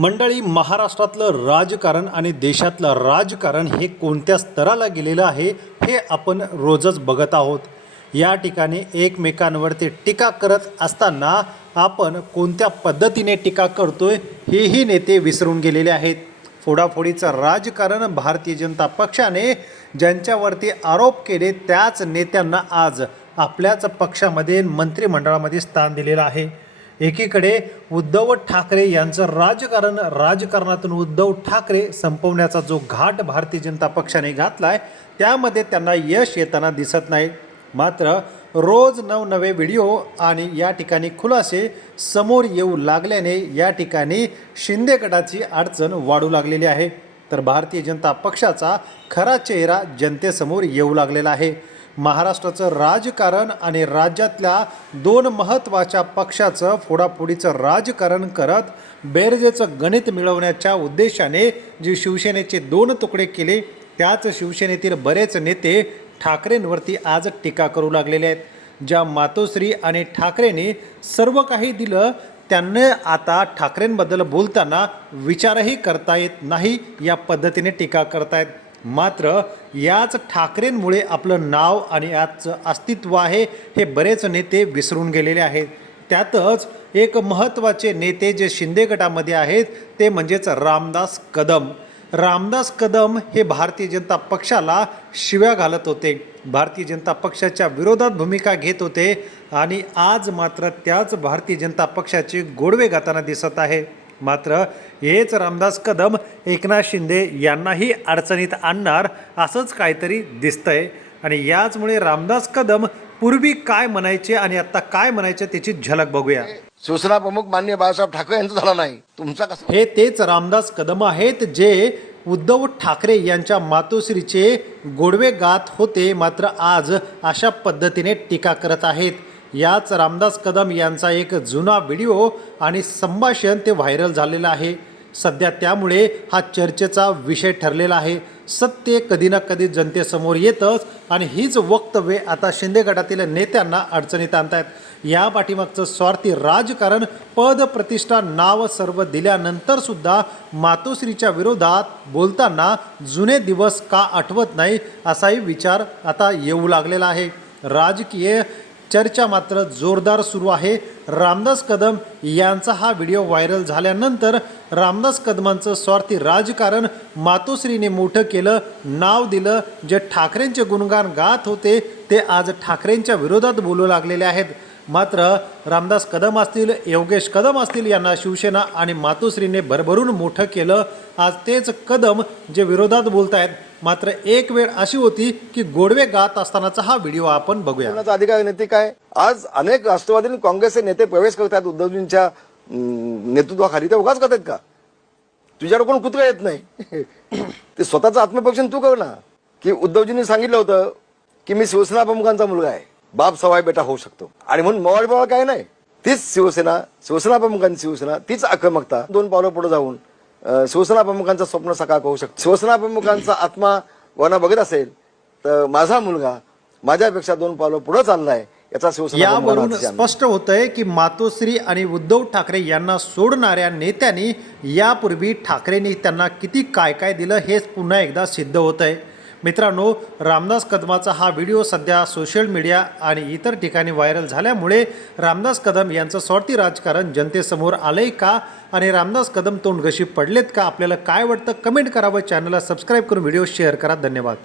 मंडळी महाराष्ट्रातलं राजकारण आणि देशातलं राजकारण हे कोणत्या स्तराला गेलेलं आहे हे आपण रोजच बघत आहोत. या ठिकाणी एकमेकांवरती टीका करत असताना आपण कोणत्या पद्धतीने टीका करतोय हेही नेते विसरून गेलेले आहेत. फोडाफोडीचं राजकारण भारतीय जनता पक्षाने ज्यांच्यावरती आरोप केले त्याच नेत्यांना आज आपल्याच पक्षामध्ये मंत्रिमंडळामध्ये स्थान दिलेलं आहे. एकीकडे उद्धव ठाकरे यांचं राजकारण राजकारणातून उद्धव ठाकरे संपवण्याचा जो घाट भारतीय जनता पक्षाने घातलाय त्यामध्ये त्यांना यश येताना दिसत नाही. मात्र रोज नवनवे व्हिडिओ आणि या ठिकाणी खुलासे समोर येऊ लागल्याने या ठिकाणी शिंदे गटाची अडचण वाढू लागलेली आहे. तर भारतीय जनता पक्षाचा खरा चेहरा जनतेसमोर येऊ लागलेला आहे. महाराष्ट्राचं राजकारण आणि राज्यातल्या दोन महत्त्वाच्या पक्षाचं फोडाफोडीचं राजकारण करत बेरजेचं गणित मिळवण्याच्या उद्देशाने जे शिवसेनेचे दोन तुकडे केले त्याच शिवसेनेतील बरेच नेते ठाकरेंवरती आज टीका करू लागलेले आहेत. ज्या मातोश्री आणि ठाकरेंनी सर्व काही दिलं त्यांना आता ठाकरेंबद्दल बोलताना विचारही करता येत नाही या पद्धतीने टीका करतायत. मात्र याच ठाकरेंमुळे आपलं नाव आणि याचं अस्तित्व आहे हे बरेच नेते विसरून गेलेले आहेत. त्यातच एक महत्त्वाचे नेते जे शिंदे गटामध्ये आहेत ते म्हणजेच रामदास कदम. रामदास कदम हे भारतीय जनता पक्षाला शिव्या घालत होते. भारतीय जनता पक्षाच्या विरोधात भूमिका घेत होते आणि आज मात्र त्याच भारतीय जनता पक्षाचे गोडवे गाताना दिसत आहे. मात्र हेच रामदास कदम एकनाथ शिंदे यांनाही अडचणीत आणणार असंच काहीतरी दिसतंय. आणि याचमुळे रामदास कदम पूर्वी काय म्हणायचे आणि आता काय म्हणायचे त्याची झलक बघूया. शिवसेना प्रमुख मान्य बाळासाहेब ठाकरे यांचा झाला नाही. तुमचा कसा? हे तेच रामदास कदम आहेत जे उद्धव ठाकरे यांच्या मातोश्रीचे गोडवे गात होते मात्र आज अशा पद्धतीने टीका करत आहेत. याच रामदास कदम यांचा एक जुना व्हिडिओ आणि संभाषण ते व्हायरल झालेलं आहे. सध्या त्यामुळे हा चर्चेचा विषय ठरलेला आहे. सत्य कधी ना कधी जनतेसमोर येतंच आणि हीच वक्तव्ये आता शिंदे गटातील नेत्यांना अडचणीत आणतायत. या पाठीमागचं स्वार्थी राजकारण पद प्रतिष्ठा नाव सर्व दिल्यानंतरसुद्धा मातोश्रीच्या विरोधात बोलताना जुने दिवस का आठवत नाही असाही विचार आता येऊ लागलेला आहे. राजकीय चर्चा मात्र जोरदार सुरू आहे. रामदास कदम यांचा हा व्हिडिओ व्हायरल झाल्यानंतर रामदास कदमांचं स्वार्थी राजकारण मातोश्रीने मोठं केलं नाव दिलं. जे ठाकरेंचे गुणगान गात होते ते आज ठाकरेंच्या विरोधात बोलू लागलेले आहेत. मात्र रामदास कदम असतील योगेश कदम असतील यांना शिवसेना आणि मातोश्रीने भरभरून मोठं केलं. आज तेच कदम जे विरोधात बोलत आहेत मात्र एक वेळ अशी होती की गोडवे गात असतानाचा हा व्हिडिओ आपण बघूया. अधिकार नेते काय आज अनेक राष्ट्रवादी काँग्रेसचे नेते प्रवेश करतात उद्धवजींच्या नेतृत्वाखाली. ते उगाच करतात का? तुझ्याकडे कोण कुत्रा येत नाही? ते स्वतःचं आत्मपरीक्षण तू कर ना. की उद्धवजींनी सांगितलं होतं की मी शिवसेना प्रमुखांचा मुलगा आहे. बाप सवाय बेटा होऊ शकतो. आणि म्हणून मवाळ बाबा काय नाही? तीच शिवसेना शिवसेना प्रमुखांची शिवसेना तीच आक्रमकता. दोन पावलं पुढे जाऊन शिवसेना प्रमुखांचं स्वप्न सकाळ होऊ शकतं शिवसेना प्रमुखांचा आत्मा वना बघत असेल तर माझा मुलगा माझ्यापेक्षा दोन पावलं पुढे चाललाय याचा शिवसेना यावरून. स्पष्ट होतंय की मातोश्री आणि उद्धव ठाकरे यांना सोडणाऱ्या नेत्यांनी यापूर्वी ठाकरेंनी त्यांना किती काय काय दिलं हेच पुन्हा एकदा सिद्ध होत आहे मित्रांनो रामदास कदमाचा हा व्हिडिओ सध्या सोशल मीडिया आणि इतर ठिकाणी व्हायरल झाल्यामुळे रामदास कदम यांचं स्वार्थी राजकारण जनतेसमोर आलंय का? आणि रामदास कदम तोंडघशी पडलेत का? आपल्याला काय वाटतं? कमेंट करावं चॅनलला सबस्क्राईब करून व्हिडिओ शेअर करा. धन्यवाद.